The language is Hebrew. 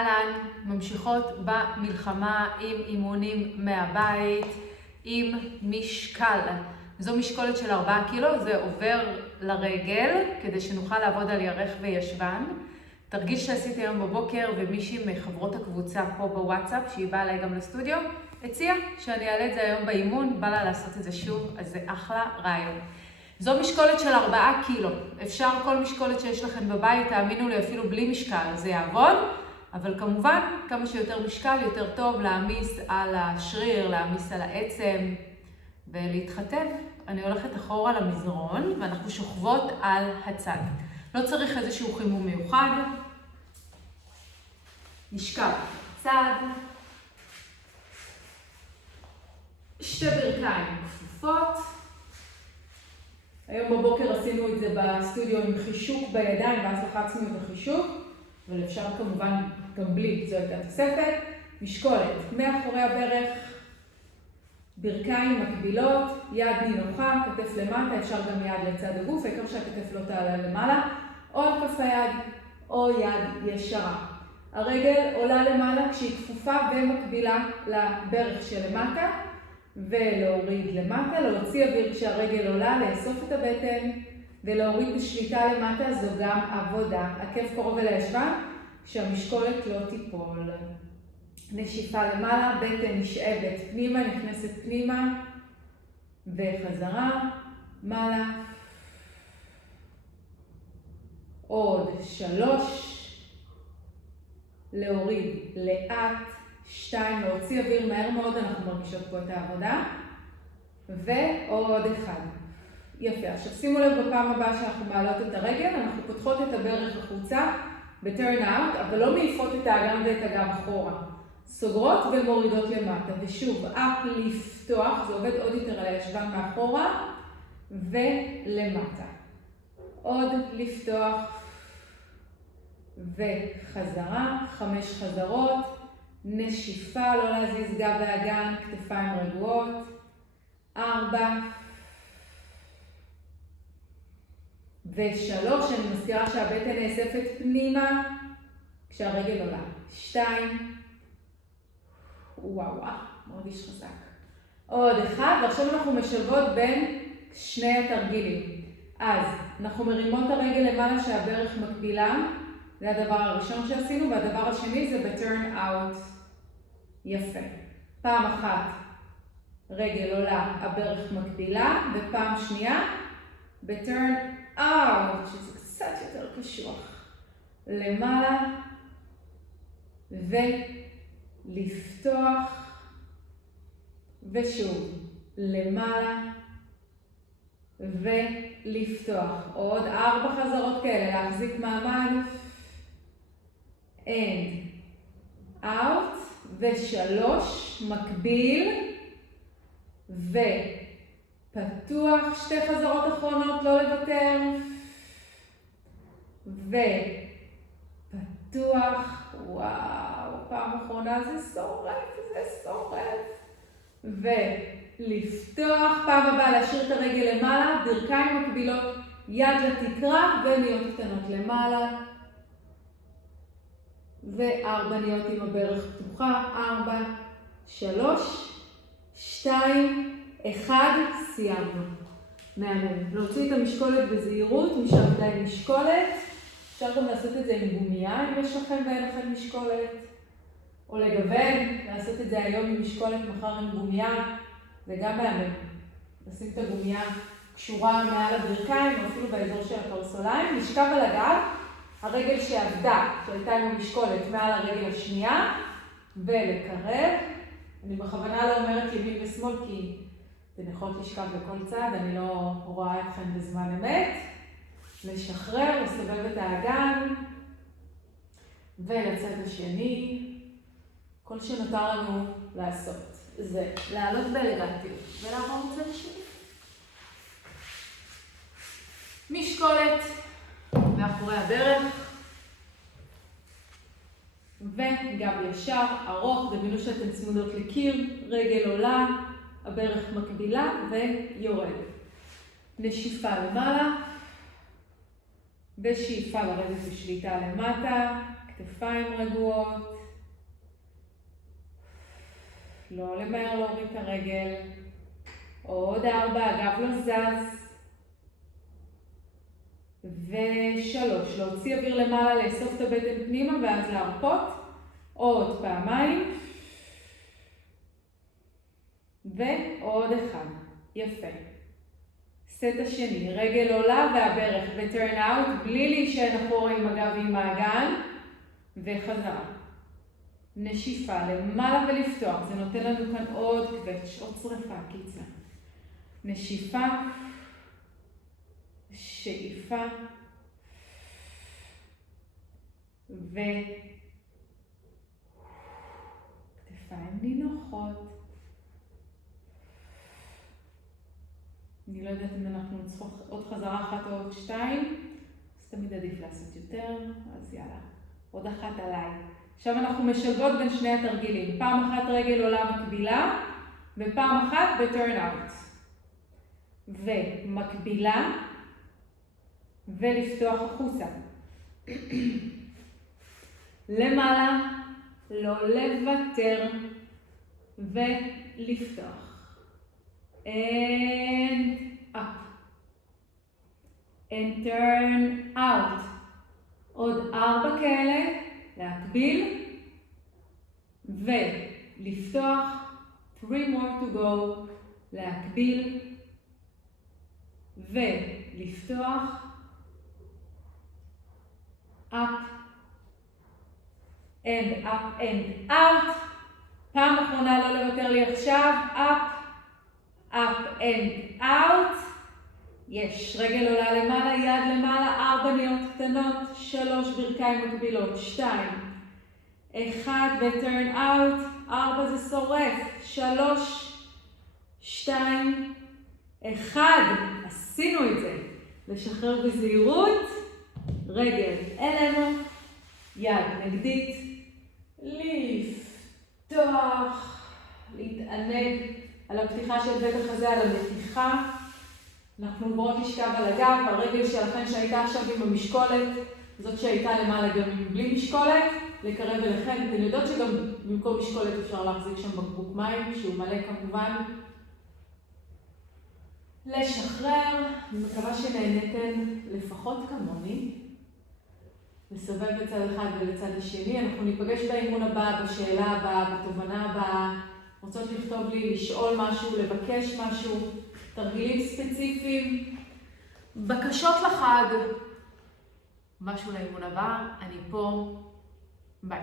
אהלן, ממשיכות במלחמה עם אימונים מהבית, עם משקל. זו משקולת של 4 קילו, זה עובר לרגל כדי שנוכל לעבוד על ירך וישבן. תרגיל שעשיתי היום בבוקר ומישהי מחברות הקבוצה פה בוואטסאפ, שהיא באה אליי גם לסטודיו, הציעה שאני אעלה את זה היום באימון, בא לה לעשות את זה שוב, אז זה אחלה רעיון. זו משקולת של 4 קילו. אפשר כל משקולת שיש לכם בבית, תאמינו לי, אפילו בלי משקל, זה יעבוד. אבל כמובן, כמה שיותר משקל, יותר טוב להעמיס על השריר, להעמיס על העצם ולהתחתב. אני הולכת אחורה למזרון ואנחנו שוכבות על הצד. לא צריך איזשהו חימום מיוחד. נשכב צד. שתי ברכיים כפופות. היום בבוקר עשינו את זה בסטודיו עם חישוק בידיים, ואז לחצנו את החישוק, אבל אפשר כמובן גם בלי, זו הייתה תוספת. משקולת מאחורי הברך, ברכיים מקבילות, יד נינוחה, כתף למטה, אפשר גם יד לצד הגוף, העיקר שהכתף לא תעלה למעלה, או על כף היד, או יד ישרה. הרגל עולה למעלה כשהיא כפופה ומקבילה לברך שלמטה, ולהוריד למטה, להוציא אוויר כשהרגל עולה, לאסוף את הבטן, ולהוריד בשליטה למטה, זו גם עבודה. עקב קרוב אל הישבן, כשהמשקולת לא תיפול. נשיפה למעלה, בטן נשאבת פנימה, נכנסת פנימה, וחזרה, מעלה. עוד 3, להוריד לאט, 2, להוציא אוויר מהר מאוד, אנחנו מרגישות פה את העבודה, ועוד 1. יפה, עכשיו שימו לב בפעם הבאה שאנחנו מעלות את הרגל, אנחנו פותחות את הברך החוצה ב-turn out, אבל לא מעיפות את האגן ואת הגב אחורה. סוגרות ומורידות למטה, ושוב, up לפתוח, זה עובד עוד יותר על הישבן מאחורה, ולמטה. עוד לפתוח, וחזרה, 5 חזרות, נשיפה, לא להזיז גב ואגן, כתפיים רגועות, 4, ו3, אני מזכירה שהבטן נאספת פנימה, כשהרגל עולה, 2, וואו, מרגיש חזק. עוד 1, ועכשיו אנחנו משלבות בין שני התרגילים. אז אנחנו מרימות את הרגל למעלה שהברך מקבילה, זה הדבר הראשון שעשינו, והדבר השני זה ב-turn out. יפה. פעם אחת רגל עולה, הברך מקבילה, ופעם שנייה ב-turn out, שזה קצת יותר קשוח. למעלה ולפתוח, ושוב למעלה ולפתוח. עוד 4 חזרות כאלה, להחזיק מעמד. and out, ו3, מקביל, ופתוח, 2 חזרות אחרונות, לא לוותר, ופתוח, וואו, פעם אחרונה זה שורף, ולפתוח, פעם הבאה להשאיר את הרגל למעלה, ברכיים מקבילות, יד לתקרה, וניות קטנות למעלה, ו4 ניות עם הברך פתוחה, 4, 3, 2, 1, סיימנו. מהמם. להוציא את המשקולת בזהירות, משם די משקולת. אפשר גם לעשות את זה עם גומיה, אם יש לכם ואין לכם משקולת. או לגוון, לעשות את זה היום עם משקולת, מחר עם גומיה. זה גם מהמם. לשים את הגומיה קשורה מעל הברכיים, או אפילו באזור של הקרסוליים. נשכב על הגב. הרגל שעבדה, שהייתה עם המשקולת מעל הרגל השנייה, ולקרב. אני בכוונה לא אומרת ימין ושמאל, כי אתן יכולות לשכב בכל צד, אני לא רואה אתכם בזמן אמת. לשחרר, לסובב את האגן, ולצד השני. כל שנותר לנו לעשות זה לעלות באלגנטיות, ולעבור לצד השני. משקולת. מאחורי הברך, וגב ישר, ארוך, דמיינו שאתן צמודות לקיר, רגל עולה, הברך מקבילה ויורדת. נשיפה למעלה, ושאיפה לרדת בשליטה למטה, כתפיים רגועות. לא למהר להוריד את הרגל. עוד 4, הגב לא זז. 3, להוציא אוויר למעלה, לאסוף את הבטן פנימה ואז להרפות. עוד פעמיים. ועוד 1. יפה. סט השני, רגל עולה והברך וטרן אאוט, בלי להישען אחורה עם הגב ועם האגן. וחזרה. נשיפה למעלה ולפתוח, זה נותן לנו כאן עוד קווץ', עוד שריפה, קיצה. נשיפה, שאיפה, וכתפיים נינוחות. אני לא יודעת אם אנחנו צריכים עוד חזרה 1 או עוד 2, אז תמיד עדיף לעשות יותר, אז יאללה. עוד 1 עליי. עכשיו אנחנו משלבות בין שני התרגילים. פעם אחת רגל עולה מקבילה, ופעם אחת בטרן אאוט. ומקבילה, ולפתוח החוצה. למעלה, לא לוותר, ולפתוח. And up. And turn out. עוד 4 כאלה, להקביל, ולפתוח, 3 more to go, להקביל, ולפתוח, up, and up and out, פעם אחרונה לא לוותר לי עכשיו, up and out, יש, רגל עולה למעלה, יד למעלה, 4 ניות קטנות, 3 ברכיים מקבילות, 2, 1 וטרן אאוט, 4 זה שורף, 3, 2, 1, עשינו את זה, לשחרר בזהירות, רגל אלינו, יד נגדית, לפתוח, להתענג על הפתיחה של בית החזה, על המתיחה, אנחנו עוברות לשכב על הגב, הרגל שלכם שהייתה עכשיו עם המשקולת, זאת שהייתה למעלה גם בלי משקולת, לקרב אליכם. אתם יודעות שגם במקום משקולת אפשר להחזיק שם בקבוק מים, שהוא מלא כמובן. לשחרר, אני מקווה שנהנתם לפחות כמוני. לסובב בצד אחד ולצד השני. אנחנו ניפגש באימון הבא, בשאלה הבאה, בתובנה הבאה. רוצות לכתוב לי, לשאול משהו, לבקש משהו. תרגילים ספציפיים, בקשות לחג, משהו לאימון הבא, אני פה, ביי.